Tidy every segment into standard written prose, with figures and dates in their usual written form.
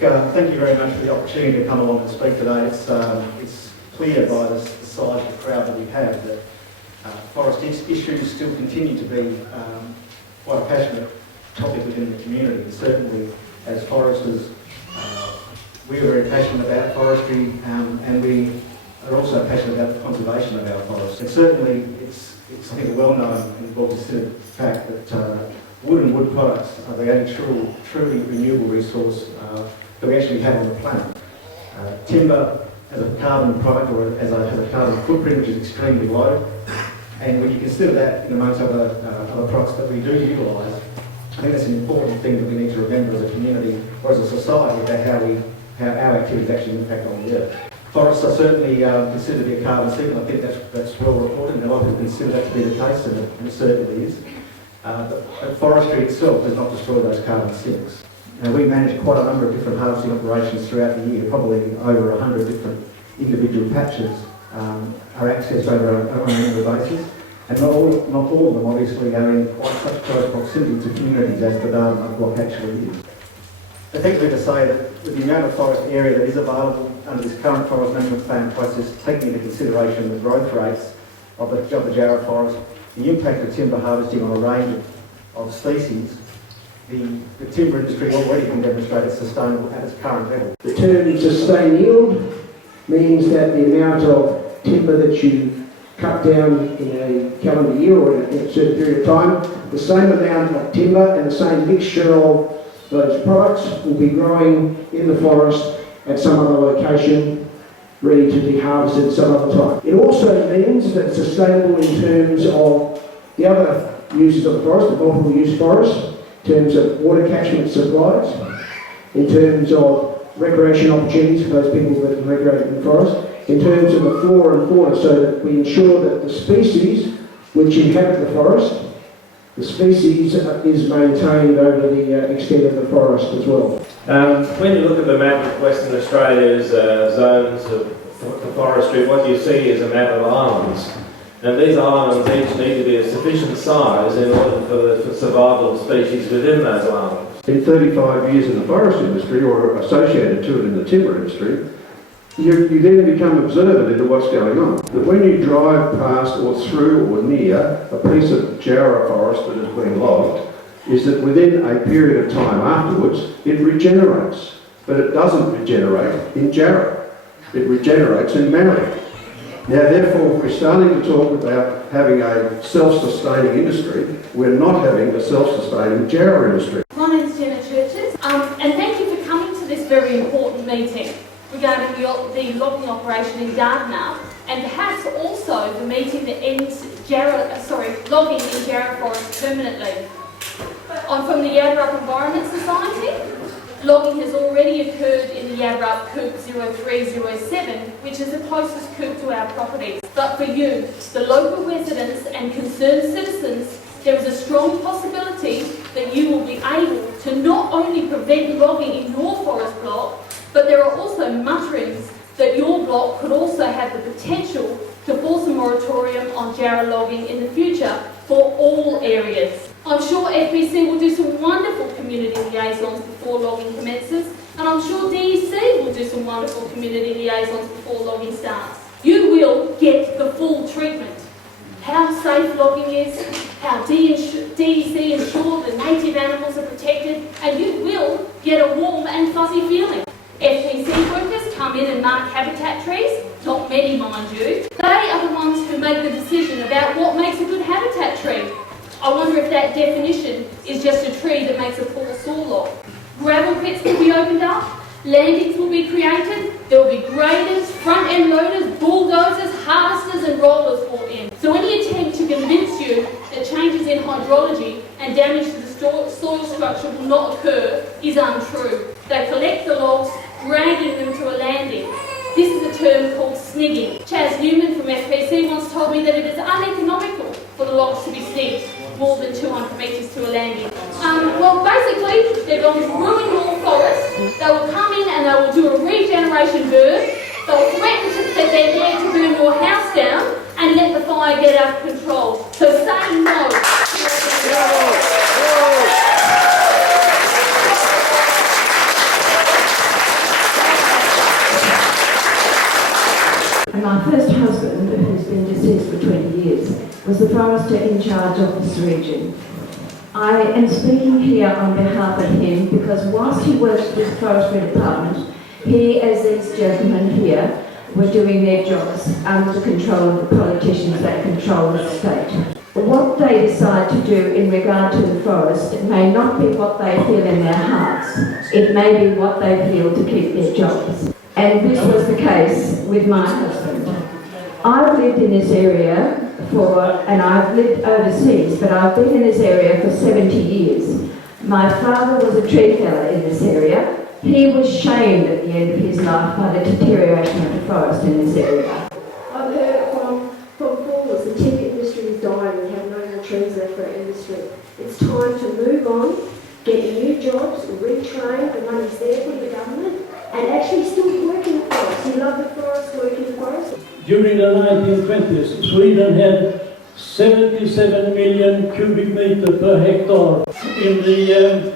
Thank you very much for the opportunity to come along and speak today. It's clear by the size of the crowd that we have that forest issues still continue to be quite a passionate topic within the community. And certainly, as foresters, we are very passionate about forestry, and we are also passionate about the conservation of our forests. And certainly, it's I think a well-known and well-considered fact that wood and wood products are the only truly renewable resource that we actually have on the planet. Timber as a carbon product, or as a carbon footprint, which is extremely low, and when you consider that in amongst other products that we do utilise, I think that's an important thing that we need to remember as a community or as a society about how our activities actually impact on the earth. Forests are certainly considered to be a carbon sink, and I think that's well reported, and a lot of people consider that to be the case, and it certainly is. But forestry itself does not destroy those carbon sinks. We manage quite a number of different harvesting operations throughout the year. Probably over 100 different individual patches are accessed over an annual basis, and not all of them obviously are in quite such close proximity to communities as the Dardanup block actually is. Effectively to say that with the amount of forest area that is available under this current forest management plan process, taking into consideration the growth rates of the Jarrah forest, the impact of timber harvesting on a range of species, the timber industry already can demonstrate it's sustainable at its current level. The term sustained yield means that the amount of timber that you cut down in a calendar year or in a certain period of time, the same amount of timber and the same mixture of those products will be growing in the forest at some other location, ready to be harvested some other time. It also means that it's sustainable in terms of the other uses of the forest, the multiple use forest, in terms of water catchment supplies, in terms of recreation opportunities for those people that recreate in the forest, in terms of the flora and fauna, so that we ensure that the species which inhabit the forest, the species is maintained over the extent of the forest as well. When you look at the map of Western Australia's zones for forestry, what you see is a map of islands. And these islands each need to be of sufficient size in order for the survival of species within those islands. In 35 years in the forest industry, or associated to it in the timber industry, you then become observant into what's going on. That when you drive past or through or near a piece of Jarrah forest that has been logged, is that within a period of time afterwards, it regenerates. But it doesn't regenerate in Jarrah. It regenerates in Marrick. Now, therefore, if we're starting to talk about having a self-sustaining industry, we're not having a self-sustaining Jarrah industry. My name's Jenna Churches, and thank you for coming to this very important meeting regarding the logging operation in Dardanup, and perhaps also the meeting that ends logging in Jarrah Forest permanently. I'm from the Dardanup Environment Society. Logging has already occurred in the Dardanup Coop 0307, which is the closest coop to our properties. But for you, the local residents and concerned citizens, there is a strong possibility that you will be able to not only prevent logging in your forest block, but there are also mutterings that your block could also have the potential to force a moratorium on Jarrah logging in the future for all areas. I'm sure FBC will do some wonderful community liaisons before logging commences, and I'm sure DEC will do some wonderful community liaisons before logging starts. You will get the full treatment. How safe logging is, how DEC ensure the native animals are protected, and you will get a warm and fuzzy feeling. FBC workers come in and mark habitat trees, not many mind you. They are the ones who make the decision about what makes a good habitat tree. I wonder if that definition is just a tree that makes a poor saw log. Gravel pits will be opened up, landings will be created, there will be graders, front-end loaders, bulldozers, harvesters and rollers brought in. So any attempt to convince you that changes in hydrology and damage to the soil structure will not occur is untrue. They collect the logs, dragging them to a landing. This is a term called snigging. Chaz Newman from FPC once told me that it is uneconomical for the logs to be snigged more than 200 metres to a landing. Well, basically, they're going to ruin your forest. They will come in and they will do a regeneration burn. They'll threaten that they're there to burn your house down and let the fire get out of control. So say no. forester in charge of this region. I am speaking here on behalf of him because whilst he works with the Forestry Department, he, as these gentlemen here, were doing their jobs under the control of the politicians that control the state. What they decide to do in regard to the forest may not be what they feel in their hearts. It may be what they feel to keep their jobs. And this was the case with my husband. I've lived in this area and I've lived overseas, but I've been in this area for 70 years. My father was a tree feller in this area. He was shamed at the end of his life by the deterioration of the forest in this area. I've heard from farmers, the timber industry is dying, we have no more trees left for our industry. It's time to move on, get new jobs, retrain, the money's there for the government, and actually still work in the forest. You love the forest, work in the forest. During the 1920s, Sweden had 77 million cubic meter per hectare. In the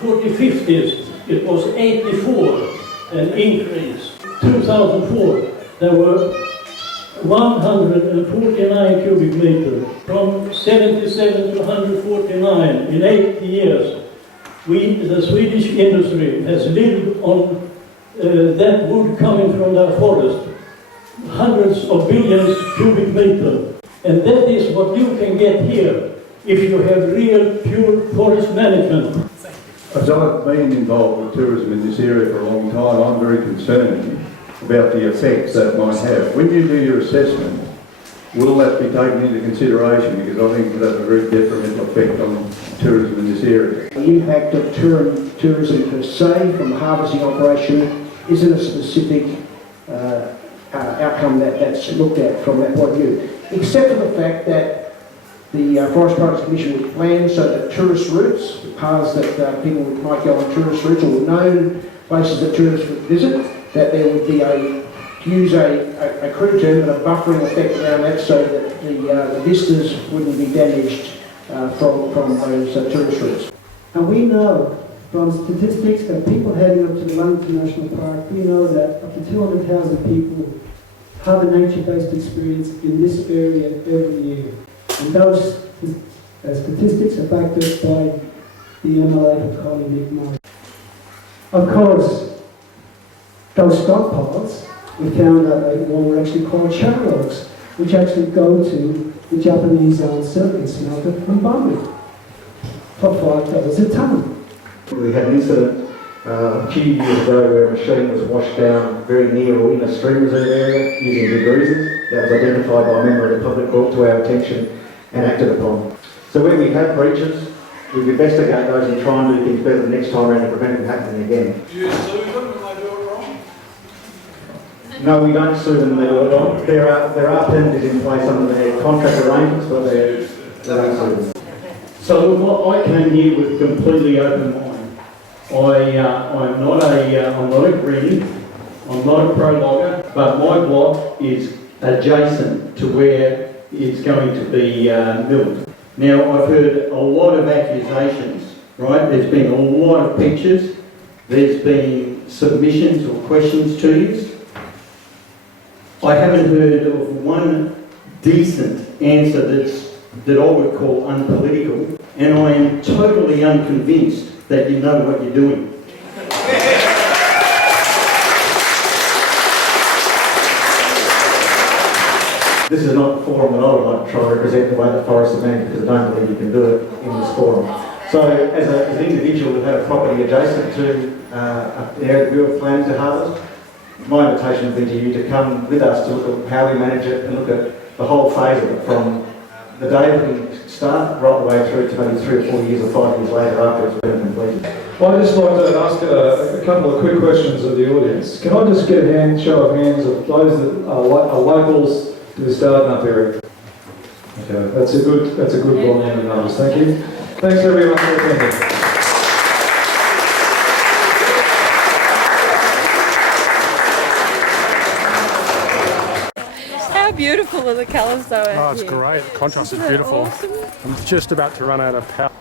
40-50s, it was 84, an increase. 2004, there were 149 cubic meter. From 77 to 149 in 80 years. The Swedish industry has lived on that wood coming from the forest. Hundreds of billions cubic meter. And that is what you can get here if you have real pure forest management. As I've been involved with tourism in this area for a long time, I'm very concerned about the effects that might have. When you do your assessment, will that be taken into consideration? Because I think it will have a very detrimental effect on tourism in this area. The impact of tourism per se from the harvesting operation isn't a specific outcome that's looked at from that point of view, except for the fact that the Forest Products Commission would plan so that tourist routes, paths that people might go on tourist routes or known places that tourists would visit, that there would be to use a crude term, but a buffering effect around that so that the vistas wouldn't be damaged from those tourist routes. And we know from statistics that people heading up to the Wellington National Park, we know that up to 200,000 people have a nature-based experience in this area every year. And those statistics are backed up by the MLA of Colin McMahon. Of course, those stockpiles, we found that one were actually called charlogs, which actually go to the Japanese silk smelter from Bombay for $5 a tonne. We had an incident a few years ago where a machine was washed down very near or in a stream reserve area using big reasons. That was identified by a member of the public, brought to our attention and acted upon. So when we have breaches, we investigate those and try and do things better the next time around to prevent them happening again. Do you sue them when they do it wrong? No, we don't sue them when they do it wrong. There are penalties in place under their contract arrangements, but they don't sue them. So look, I came here with a completely open mind. I'm not a greenie, I'm not a pro-logger, but my block is adjacent to where it's going to be milled. Now, I've heard a lot of accusations, right? There's been a lot of pictures, there's been submissions or questions to you. I haven't heard of one decent answer that I would call unpolitical, and I am totally unconvinced that you know what you're doing. This is not the forum that I would like to try and represent the way the forests are managed, because I don't believe you can do it in this forum. So as an individual who had a property adjacent to an area that we were planning to harvest, my invitation would be to you to come with us to look at how we manage it and look at the whole phase of it from the day that we start right the way through to maybe 3 or 4 years or 5 years later after it's been completed. Well, I'd just like to ask a couple of quick questions of the audience. Can I just get a show of hands of those that are locals to the Dardanup area? Okay, that's a good volume of numbers. Thank you. Thanks everyone for attending. How beautiful are the colours though? Oh, it's great. The contrast is beautiful. Awesome? I'm just about to run out of power.